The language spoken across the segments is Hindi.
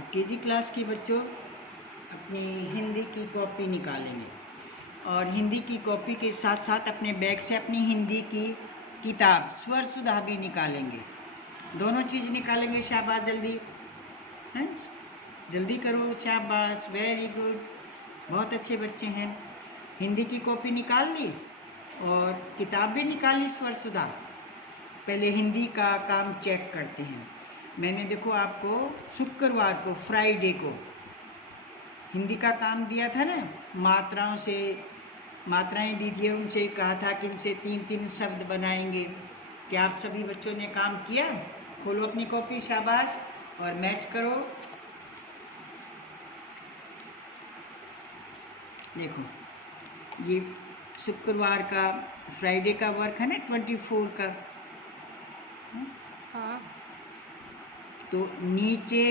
अब केजी क्लास के बच्चों अपनी हिंदी की कॉपी निकालेंगे और हिंदी की कॉपी के साथ साथ अपने बैग से अपनी हिंदी की किताब स्वर सुधा भी निकालेंगे। दोनों चीज़ निकालेंगे। शाबाश, जल्दी हैं, जल्दी करो। शाबाश, वेरी गुड, बहुत अच्छे बच्चे हैं। हिंदी की कॉपी निकाल ली और किताब भी निकाल ली स्वर सुधा। पहले हिंदी का काम चेक करते हैं। मैंने देखो आपको शुक्रवार को, फ्राइडे को हिंदी का काम दिया था ना, मात्राएं दी थी, उनसे कहा था कि उनसे 3-3 शब्द बनाएंगे। क्या आप सभी बच्चों ने काम किया? खोलो अपनी कॉपी, शाबाश, और मैच करो। देखो ये शुक्रवार का, फ्राइडे का वर्क है ना, 24 का। हाँ। तो नीचे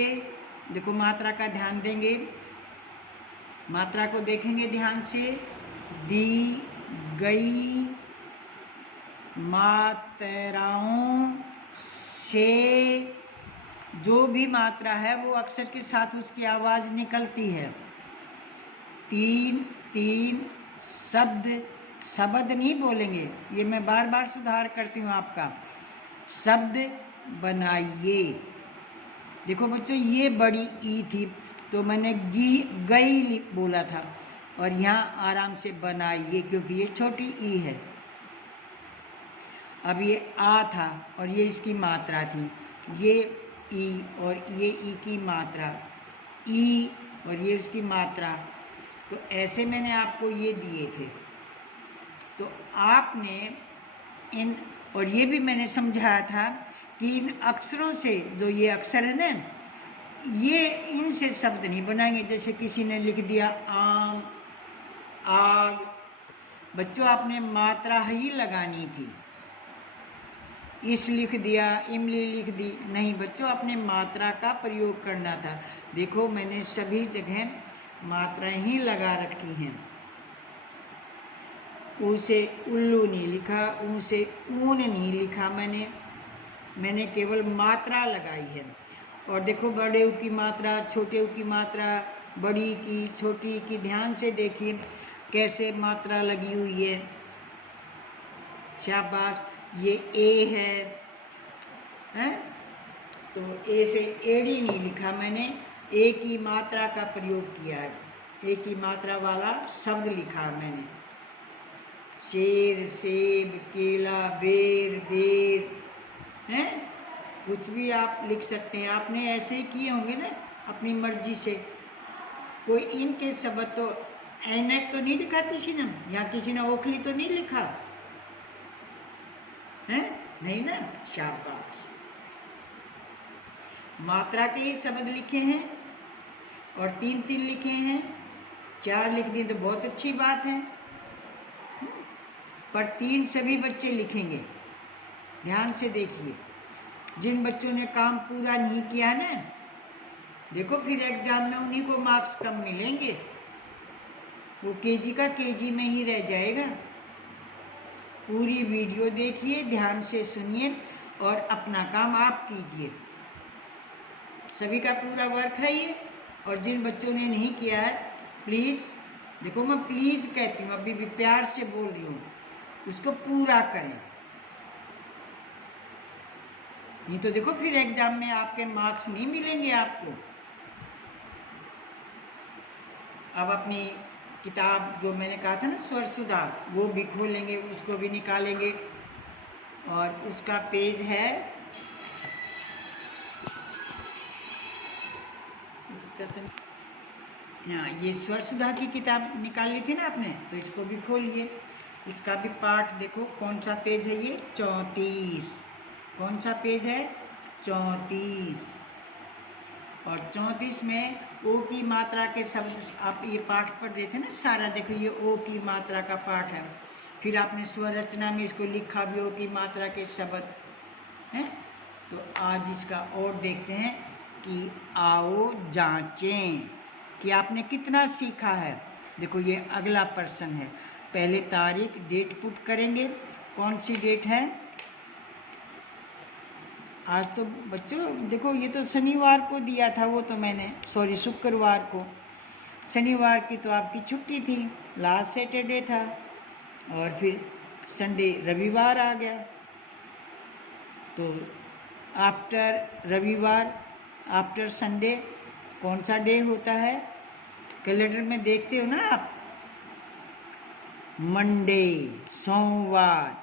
देखो मात्रा का ध्यान देंगे, मात्रा को देखेंगे ध्यान से। दी गई मात्राओं से जो भी मात्रा है वो अक्षर के साथ उसकी आवाज़ निकलती है। 3 शब्द नहीं बोलेंगे, ये मैं बार बार सुधार करती हूँ आपका। शब्द बनाइए। देखो बच्चों, ये बड़ी ई थी तो मैंने गई बोला था, और यहाँ आराम से बनाइए क्योंकि ये छोटी ई है। अब ये आ था और ये इसकी मात्रा थी, ये ई और ये ई की मात्रा, ई और ये उसकी मात्रा। तो ऐसे मैंने आपको ये दिए थे, तो आपने इन, और ये भी मैंने समझाया था कि इन अक्षरों से, जो ये अक्षर है ना, ये इनसे शब्द नहीं बनाएंगे। जैसे किसी ने लिख दिया आम, आग, बच्चों आपने मात्रा ही लगानी थी। इस लिख दिया, इमली लिख दी, नहीं बच्चों, अपने मात्रा का प्रयोग करना था। देखो मैंने सभी जगह मात्राएं ही लगा रखी हैं। ऊ से उल्लू नहीं लिखा, ऊ से ऊन नहीं लिखा, मैंने केवल मात्रा लगाई है। और देखो बड़े ऊ की मात्रा, छोटे ऊ की मात्रा, बड़ी की, छोटी की, ध्यान से देखिए कैसे मात्रा लगी हुई है। शाबाश, ये ए है, तो ए से एड़ी नहीं लिखा, मैंने ए की मात्रा का प्रयोग किया है, ए की मात्रा वाला शब्द लिखा मैंने। शेर, सेब, केला, बेर, देर, हैं, कुछ भी आप लिख सकते हैं। आपने ऐसे ही किए होंगे ना अपनी मर्जी से। कोई इनके शब्द तो ऐनक तो नहीं लिखा किसी ने, या किसी ने ओखली तो नहीं लिखा है, नहीं ना? शाबाश, मात्रा के ही शब्द लिखे हैं और 3-3 लिखे हैं। 4 लिख दिए तो बहुत अच्छी बात है, पर 3 सभी बच्चे लिखेंगे। ध्यान से देखिए, जिन बच्चों ने काम पूरा नहीं किया ना, देखो फिर एग्जाम में उन्हीं को मार्क्स कम मिलेंगे, वो केजी का केजी में ही रह जाएगा। पूरी वीडियो देखिए, ध्यान से सुनिए और अपना काम आप कीजिए। सभी का पूरा वर्क है ये, और जिन बच्चों ने नहीं किया है प्लीज़, देखो मैं प्लीज़ कहती हूँ, अभी भी प्यार से बोल रही हूँ, उसको पूरा करें। नहीं तो देखो फिर एग्जाम में आपके मार्क्स नहीं मिलेंगे आपको। अब अपनी किताब जो मैंने कहा था ना स्वर सुधा, वो भी खोलेंगे, उसको भी निकालेंगे, और उसका पेज है, हाँ, ये स्वर सुधा की किताब निकाल ली थी ना आपने, तो इसको भी खोलिए। इसका भी पाठ देखो, कौन सा पेज है ये? 34। कौन सा पेज है? 34। और 34 में ओ की मात्रा के शब्द आप ये पाठ पढ़ रहे थे ना सारा, देखो ये ओ की मात्रा का पाठ है। फिर आपने स्वर रचना में इसको लिखा भी, ओ की मात्रा के शब्द हैं। तो आज इसका और देखते हैं कि आओ जांचें कि आपने कितना सीखा है। देखो ये अगला प्रश्न है, पहले तारीख, डेट पुट करेंगे। कौन सी डेट है? आज तो बच्चों देखो, ये तो शनिवार को दिया था, वो तो मैंने सॉरी शुक्रवार को। शनिवार की तो आपकी छुट्टी थी, लास्ट सैटरडे था, और फिर संडे रविवार आ गया। तो आफ्टर रविवार, आफ्टर संडे कौन सा डे होता है? कैलेंडर में देखते हो ना आप, मंडे, सोमवार।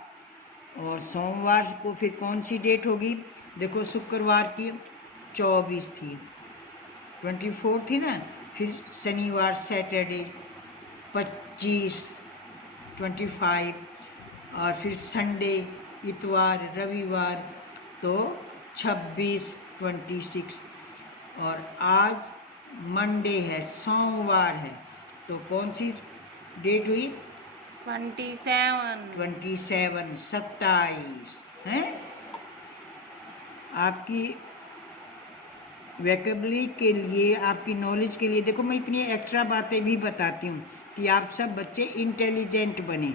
और सोमवार को फिर कौन सी डेट होगी? देखो शुक्रवार की 24 थी, 24 थी ना, फिर शनिवार सैटरडे 25, 25, और फिर संडे इतवार रविवार तो 26, 26। और आज मंडे है, सोमवार है, तो कौन सी डेट हुई? 27। 27 है। आपकी वैकेबलरी के लिए, आपकी नॉलेज के लिए देखो, मैं इतनी एक्स्ट्रा बातें भी बताती हूँ कि आप सब बच्चे इंटेलिजेंट बने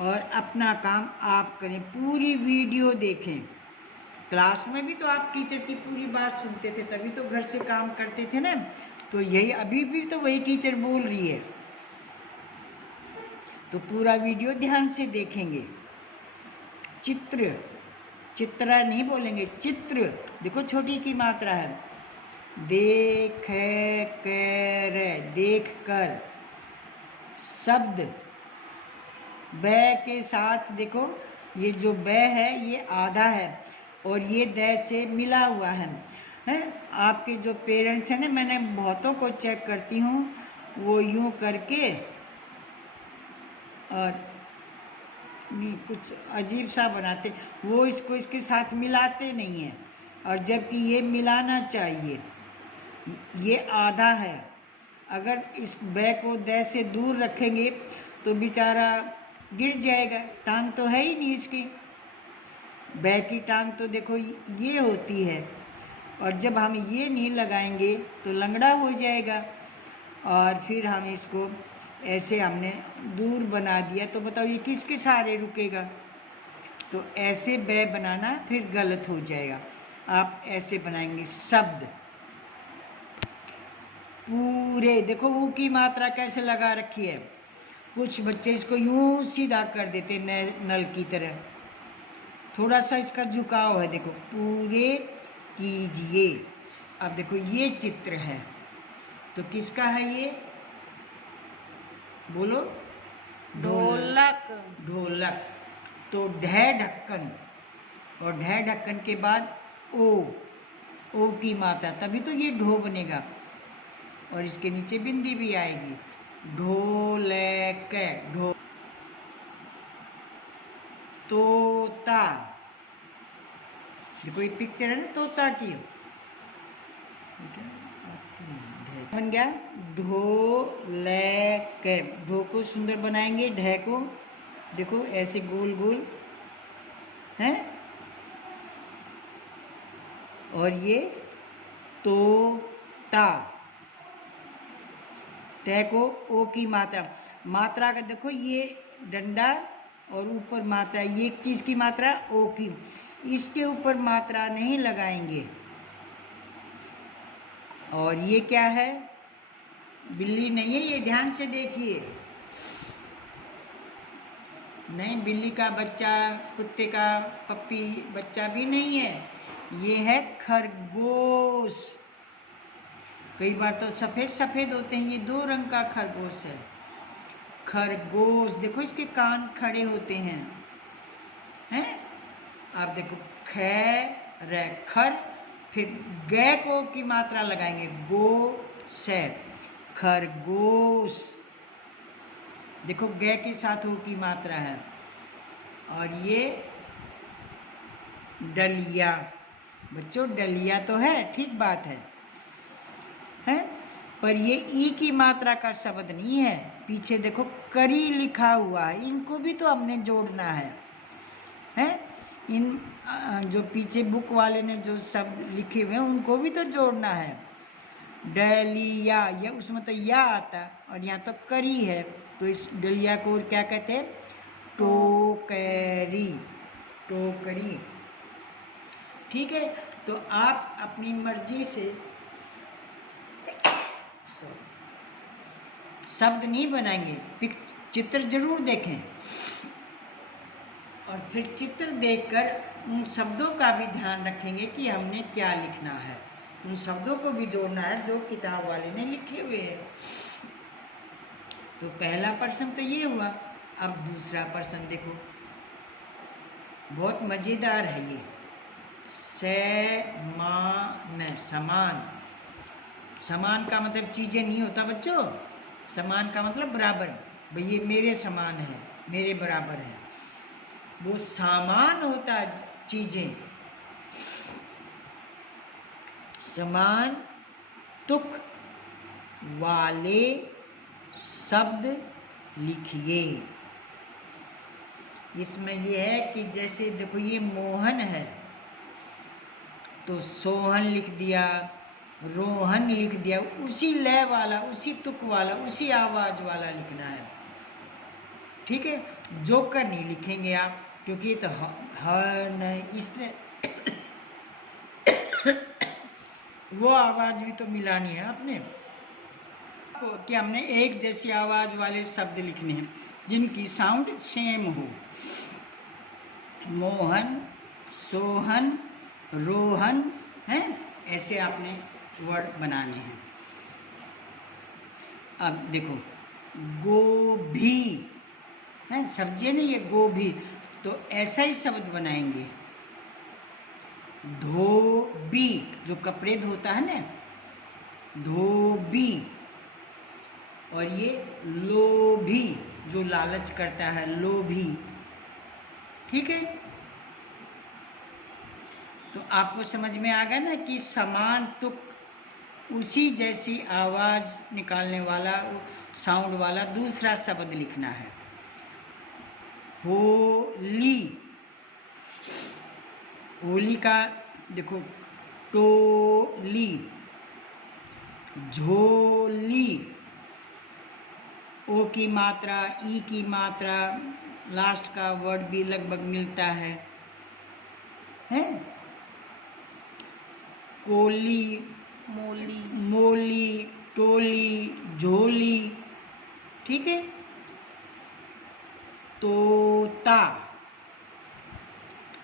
और अपना काम आप करें, पूरी वीडियो देखें। क्लास में भी तो आप टीचर की पूरी बात सुनते थे, तभी तो घर से काम करते थे ना। तो यही अभी भी तो वही टीचर बोल रही है, तो पूरा वीडियो ध्यान से देखेंगे। चित्र, चित्रा नहीं बोलेंगे, चित्र। देखो छोटी की मात्रा है, देख कर, देख कर। शब्द ब के साथ देखो, ये जो ब है ये आधा है और ये द से मिला हुआ है। आपके जो पेरेंट्स हैं ना, मैंने बहुतों को चेक करती हूँ, वो यूं करके और कुछ अजीब सा बनाते, वो इसको इसके साथ मिलाते नहीं हैं, और जबकि ये मिलाना चाहिए। ये आधा है, अगर इस बै को द से दूर रखेंगे तो बेचारा गिर जाएगा, टांग तो है ही नहीं इसकी। बै की टांग तो देखो ये होती है, और जब हम ये नहीं लगाएंगे तो लंगड़ा हो जाएगा, और फिर हम इसको ऐसे हमने दूर बना दिया, तो बताओ ये किसके सहारे रुकेगा? तो ऐसे बै बनाना फिर गलत हो जाएगा। आप ऐसे बनाएंगे शब्द पूरे। देखो ऊ की मात्रा कैसे लगा रखी है, कुछ बच्चे इसको यूं सीधा कर देते नल की तरह, थोड़ा सा इसका झुकाव है। देखो पूरे कीजिए। अब देखो ये चित्र है, तो किसका है ये? बोलो। ढोलक। ढोलक। तो ढह ढक्कन, और ढह ढक्कन के बाद ओ की मात्रा, तभी तो ये ढो बनेगा, और इसके नीचे बिंदी भी आएगी। ढोलक, ढो। तोता, देखो ये पिक्चर है ना तोता की, बन गया ढोलक। ढो को सुंदर बनाएंगे, ढह को देखो ऐसे गोल गोल है, और ये तोता। तय को ओ की मात्रा, मात्रा का देखो ये डंडा और ऊपर मात्रा, ये किसकी मात्रा? ओ की। इसके ऊपर मात्रा नहीं लगाएंगे। और ये क्या है? बिल्ली नहीं है, ये ध्यान से देखिए। नहीं, बिल्ली का बच्चा, कुत्ते का पप्पी बच्चा भी नहीं है, ये है खरगोश। कई बार तो सफ़ेद सफ़ेद होते हैं, ये 2 रंग का खरगोश है। खरगोश, देखो इसके कान खड़े होते हैं, हैं? आप देखो खैर, खर, फिर ग को की मात्रा लगाएंगे, गो से, खरगोश। देखो ग के साथ ओ की मात्रा है। और ये डलिया, बच्चों डलिया तो है, ठीक बात है, पर ये ई की मात्रा का शब्द नहीं है। पीछे देखो करी लिखा हुआ है, इनको भी तो हमने जोड़ना है? इन जो पीछे बुक वाले ने जो शब्द लिखे हुए हैं उनको भी तो जोड़ना है। डलिया, या उसमें तो या आता है, और यहाँ तो करी है, तो इस डलिया को क्या कहते हैं? टोकरी। टोकरी। ठीक है, तो आप अपनी मर्जी से शब्द नहीं बनाएंगे, चित्र जरूर देखें और फिर चित्र देखकर उन शब्दों का भी ध्यान रखेंगे कि हमने क्या लिखना है, उन शब्दों को भी जोड़ना है जो किताब वाले ने लिखे हुए हैं। तो पहला प्रश्न तो ये हुआ। अब दूसरा प्रश्न देखो, बहुत मज़ेदार है ये। समान, समान, समान का मतलब चीज़ें नहीं होता बच्चों, समान का मतलब बराबर। भाई ये मेरे समान है, मेरे बराबर है, वो सामान होता है चीज़ें। समान तुक वाले शब्द लिखिए। इसमें ये है कि जैसे देखो ये मोहन है तो सोहन लिख दिया, रोहन लिख दिया, उसी लय वाला, उसी तुक वाला, उसी आवाज वाला लिखना है। ठीक है, जोकर नहीं लिखेंगे आप, क्योंकि ये तो न इसने वो आवाज भी तो मिलानी है आपने कि हमने एक जैसी आवाज वाले शब्द लिखने हैं जिनकी साउंड सेम हो। मोहन, सोहन, रोहन है, ऐसे आपने वर्ड बनाने हैं। अब देखो गोभी है, सब्जी है ना ये गोभी, तो ऐसा ही शब्द बनाएंगे। धोबी जो कपड़े धोता है ना, धोबी। और ये लोभी जो लालच करता है, लोभी। ठीक है, तो आपको समझ में आ गया ना कि समान तुक उसी जैसी आवाज निकालने वाला, साउंड वाला दूसरा शब्द लिखना है। होली, होली का देखो टोली, झोली, ओ की मात्रा, ई की मात्रा, लास्ट का वर्ड भी लगभग मिलता है, हैं? कोली, मोली, मोली, टोली, झोली। ठीक है, तोता,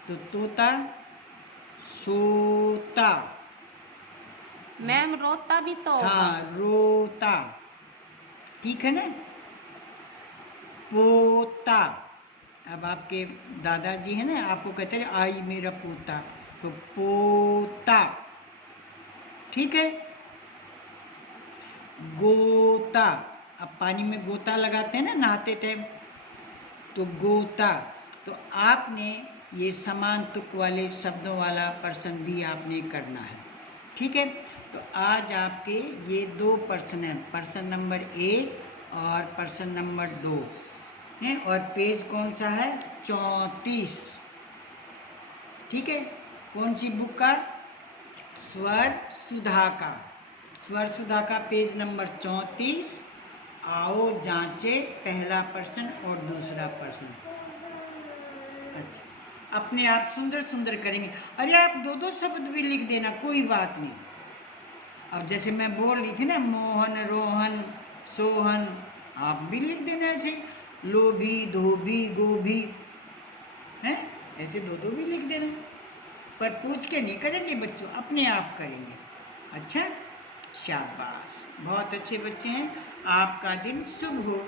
तो तोता, सोता। मैम रोता भी तो होगा। हाँ, रोता। ठीक है ना। पोता, अब आपके दादाजी है ना, आपको कहते हैं आई मेरा पोता, तो पोता। ठीक है, गोता, अब पानी में गोता लगाते हैं ना नहाते टाइम, तो गोता। तो आपने ये समान तुक वाले शब्दों वाला प्रश्न भी आपने करना है। ठीक है, तो आज आपके ये दो प्रश्न हैं, प्रश्न नंबर 1 और प्रश्न नंबर 2 हैं। और पेज कौन सा है? 34। ठीक है, कौन सी बुक का? स्वर सुधा का। स्वर सुधा का पेज नंबर 34। आओ जांचे पहला प्रश्न और दूसरा प्रश्न। अच्छा, अपने आप सुंदर सुंदर करेंगे। अरे आप 2-2 शब्द भी लिख देना, कोई बात नहीं। अब जैसे मैं बोल रही थी ना, मोहन, रोहन, सोहन, आप भी लिख देना ऐसे। लोभी, धोबी, गोभी, हैं, ऐसे 2-2 भी लिख देना। पर पूछ के नहीं करेंगे बच्चों, अपने आप करेंगे। अच्छा, शाबाश, बहुत अच्छे बच्चे हैं। आपका दिन शुभ हो।